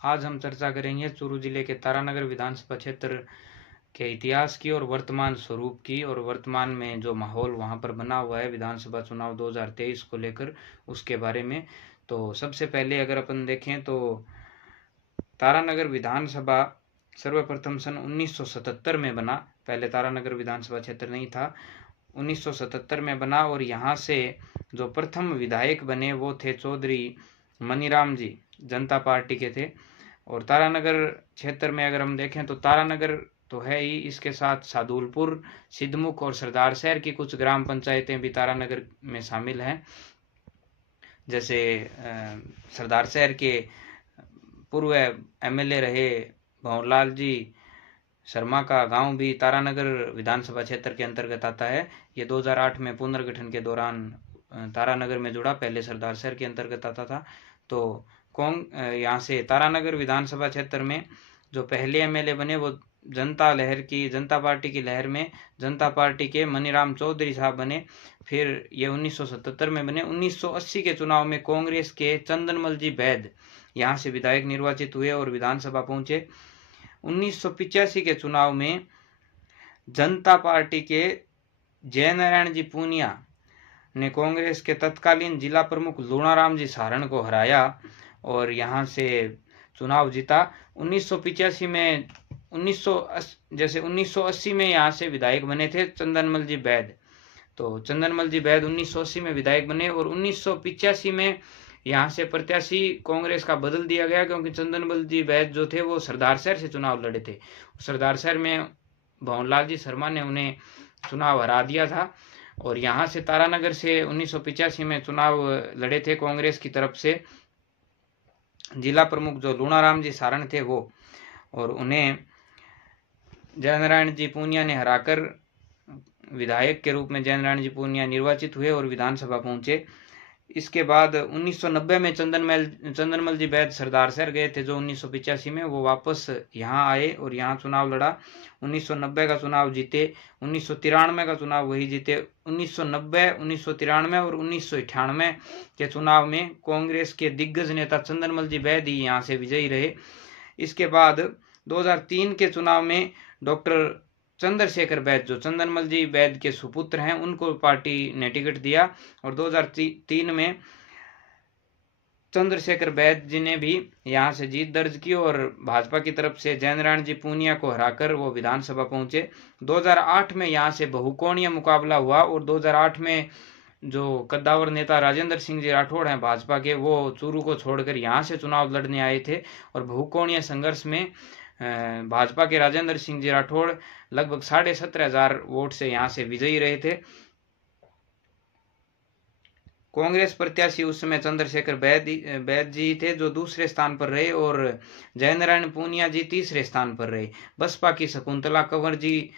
आज हम चर्चा करेंगे चूरू जिले के तारानगर विधानसभा क्षेत्र के इतिहास की और वर्तमान स्वरूप की, और वर्तमान में जो माहौल वहां पर बना हुआ है विधानसभा चुनाव 2023 को लेकर, उसके बारे में। तो सबसे पहले अगर अपन देखें तो तारानगर विधानसभा सर्वप्रथम सन 1977 में बना। पहले तारानगर विधानसभा क्षेत्र नहीं था, 1977 में बना। और यहाँ से जो प्रथम विधायक बने वो थे चौधरी मनीराम जी, जनता पार्टी के थे। और तारानगर क्षेत्र में अगर हम देखें तो तारानगर तो है ही, इसके साथ सादुलपुर, सिद्धमुख और सरदार शहर की कुछ ग्राम पंचायतें भी तारानगर में शामिल हैं। जैसे सरदार शहर के पूर्व एमएलए रहे भंवरलाल जी शर्मा का गांव भी तारानगर विधानसभा क्षेत्र के अंतर्गत आता है। ये 2008 में पुनर्गठन के दौरान तारानगर में जुड़ा, पहले सरदार शहर के अंतर्गत आता था। तो यहाँ से तारानगर विधानसभा क्षेत्र में जो पहले एमएलए बने वो जनता पार्टी की लहर में जनता पार्टी के मनीराम चौधरी साहब बने। फिर ये 1977 में बने। 1980 के चुनाव में कांग्रेस के चंदनमल जी बैद यहाँ से विधायक निर्वाचित हुए और विधानसभा पहुंचे। 1985 के चुनाव में जनता पार्टी के जयनारायण जी पूनिया ने कांग्रेस के तत्कालीन जिला प्रमुख लूणाराम जी सारण को हराया और यहाँ से चुनाव जीता। 1985 में 1980 में यहाँ से विधायक बने थे चंदनमल जी बैद। तो चंदनमल जी बैद 1980 में विधायक बने और 1985 में यहाँ से प्रत्याशी कांग्रेस का बदल दिया गया, क्योंकि चंदनमल जी बैद जो थे वो सरदार शहर से चुनाव लड़े थे। सरदार शहर में भंवरलाल जी शर्मा ने उन्हें चुनाव हरा दिया था। और यहाँ से तारानगर से 1985 में चुनाव लड़े थे कांग्रेस की तरफ से जिला प्रमुख जो लूणाराम जी सारण थे वो, और उन्हें जयनारायण जी पूनिया ने हराकर विधायक के रूप में जयनारायण जी पूनिया निर्वाचित हुए और विधानसभा पहुंचे। इसके बाद 1990 में चंदनमल जी बैद सरदार शहर गए थे, जो 1985 में वो वापस यहाँ आए और यहाँ चुनाव लड़ा। 1990 का चुनाव जीते, 1993 का चुनाव वही जीते। 1990, 1993 और 1998 के चुनाव में कांग्रेस के दिग्गज नेता चंदनमल जी बैद ही यहाँ से विजयी रहे। इसके बाद 2003 के चुनाव में डॉक्टर चंद्रशेखर बैद, जो चंदनमल जी बैद के सुपुत्र हैं, उनको पार्टी ने टिकट दिया। और 2003 में चंद्रशेखर बैद जी ने भी यहाँ से जीत दर्ज की और भाजपा की तरफ से जयनारायण जी पूनिया को हराकर वो विधानसभा पहुंचे। 2008 में यहाँ से बहुकोणीय मुकाबला हुआ और 2008 में जो कद्दावर नेता राजेंद्र सिंह जी राठौड़ हैं भाजपा के, वो चूरू को छोड़कर यहाँ से चुनाव लड़ने आए थे। और बहुकोणीय संघर्ष में भाजपा के राजेंद्र सिंह जी राठौड़ लगभग 17,500 वोट से यहाँ से विजयी रहे थे। कांग्रेस प्रत्याशी उस समय चंद्रशेखर बैद जी थे जो दूसरे स्थान पर रहे और जयनारायण पूनिया जी तीसरे स्थान पर रहे। बसपा की शकुंतला कंवर जी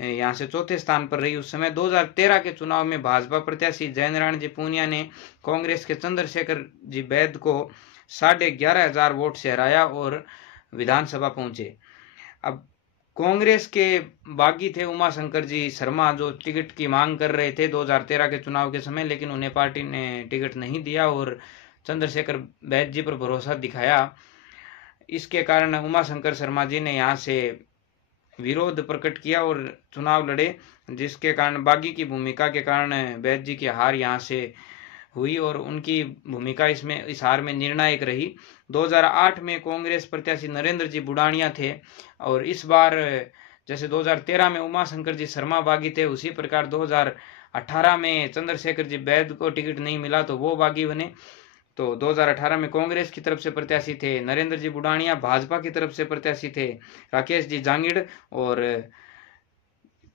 यहाँ से चौथे स्थान पर रही उस समय। 2013 के चुनाव में भाजपा प्रत्याशी जयनारायण जी पूनिया ने कांग्रेस के चंद्रशेखर जी बैद को 11,500 वोट से हराया और विधानसभा पहुंचे। अब कांग्रेस के बागी थे उमा शंकर जी शर्मा, जो टिकट की मांग कर रहे थे 2013 के चुनाव के समय, लेकिन उन्हें पार्टी ने टिकट नहीं दिया और चंद्रशेखर बैद जी पर भरोसा दिखाया। इसके कारण उमा शंकर शर्मा जी ने यहाँ से विरोध प्रकट किया और चुनाव लड़े, जिसके कारण बागी की भूमिका के कारण बैद जी की हार यहाँ से हुई और उनकी भूमिका इस हार में निर्णायक रही। 2008 में कांग्रेस प्रत्याशी नरेंद्र जी बुडानिया थे और इस बार जैसे 2013 में उमा शंकर जी शर्मा बागी थे, उसी प्रकार 2018 में चंद्रशेखर जी बैद को टिकट नहीं मिला तो वो बागी बने। तो 2018 में कांग्रेस की तरफ से प्रत्याशी थे नरेंद्र जी बुडानिया, भाजपा की तरफ से प्रत्याशी थे राकेश जी जांगिड़ और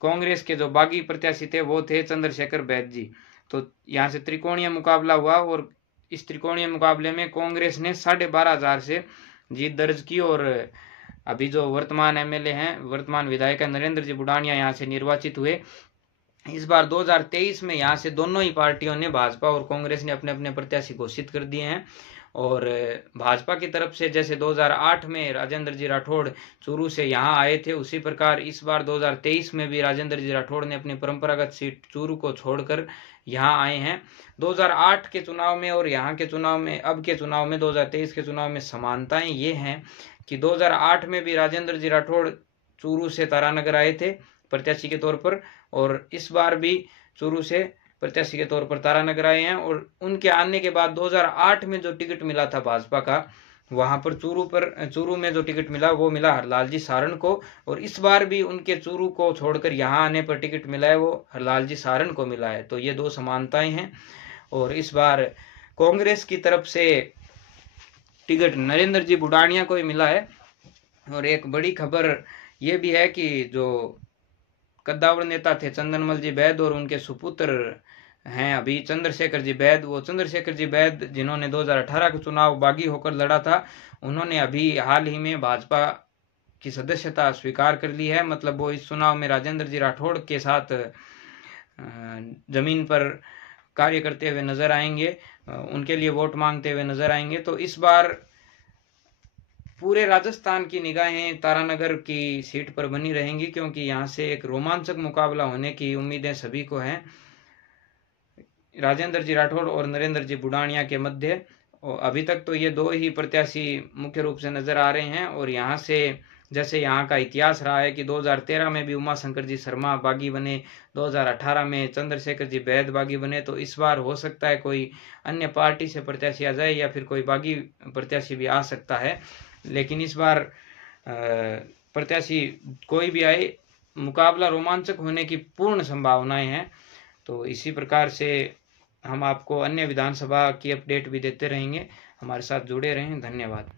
कांग्रेस के जो बागी प्रत्याशी थे वो थे चंद्रशेखर बैद जी। तो यहाँ से त्रिकोणीय मुकाबला हुआ और इस त्रिकोणीय मुकाबले में कांग्रेस ने 12,500 से जीत दर्ज की और अभी जो वर्तमान एमएलए हैं, वर्तमान विधायक है नरेंद्र जी बुडानिया, यहाँ से निर्वाचित हुए। इस बार 2023 में यहाँ से दोनों ही पार्टियों ने, भाजपा और कांग्रेस ने, अपने अपने प्रत्याशी घोषित कर दिए हैं और भाजपा की तरफ से जैसे 2008 में राजेंद्र जी राठौड़ चूरू से यहाँ आए थे, उसी प्रकार इस बार 2023 में भी राजेंद्र जी राठौड़ ने अपनी परंपरागत सीट चूरू को छोड़कर यहाँ आए हैं। 2008 के चुनाव में और यहाँ के चुनाव में, अब के चुनाव में, 2023 के चुनाव में समानताएं ये हैं कि 2008 में भी राजेंद्र जी राठौड़ चूरू से तारानगर आए थे प्रत्याशी के तौर पर, और इस बार भी चूरू से प्रत्याशी के तौर पर तारानगर आए हैं। और उनके आने के बाद 2008 में जो टिकट मिला था भाजपा का, वहां पर चूरू में जो टिकट मिला वो मिला हरलाल जी सारण को, और इस बार भी उनके चूरू को छोड़कर यहाँ आने पर टिकट मिला है वो हरलाल जी सारण को मिला है। तो ये दो समानताएं हैं। और इस बार कांग्रेस की तरफ से टिकट नरेंद्र जी बुडानिया को ही मिला है। और एक बड़ी खबर ये भी है कि जो कद्दावर नेता थे चंदनमल जी बैद और उनके सुपुत्र हैं अभी चंद्रशेखर जी बैद, वो चंद्रशेखर जी बैद जिन्होंने 2018 का चुनाव बागी होकर लड़ा था, उन्होंने अभी हाल ही में भाजपा की सदस्यता स्वीकार कर ली है। मतलब वो इस चुनाव में राजेंद्र जी राठौड़ के साथ जमीन पर कार्य करते हुए नजर आएंगे, उनके लिए वोट मांगते हुए नजर आएंगे। तो इस बार पूरे राजस्थान की निगाहें तारानगर की सीट पर बनी रहेंगी, क्योंकि यहाँ से एक रोमांचक मुकाबला होने की उम्मीदें सभी को हैं राजेंद्र जी राठौड़ और नरेंद्र जी बुडानिया के मध्य। और अभी तक तो ये दो ही प्रत्याशी मुख्य रूप से नजर आ रहे हैं। और यहाँ से जैसे यहाँ का इतिहास रहा है कि 2013 में भी उमा शंकर जी शर्मा बागी बने, 2018 में चंद्रशेखर जी बैद बागी बने, तो इस बार हो सकता है कोई अन्य पार्टी से प्रत्याशी आ जाए या फिर कोई बागी प्रत्याशी भी आ सकता है। लेकिन इस बार प्रत्याशी कोई भी आए, मुकाबला रोमांचक होने की पूर्ण संभावनाएं हैं। तो इसी प्रकार से हम आपको अन्य विधानसभा की अपडेट भी देते रहेंगे। हमारे साथ जुड़े रहें। धन्यवाद।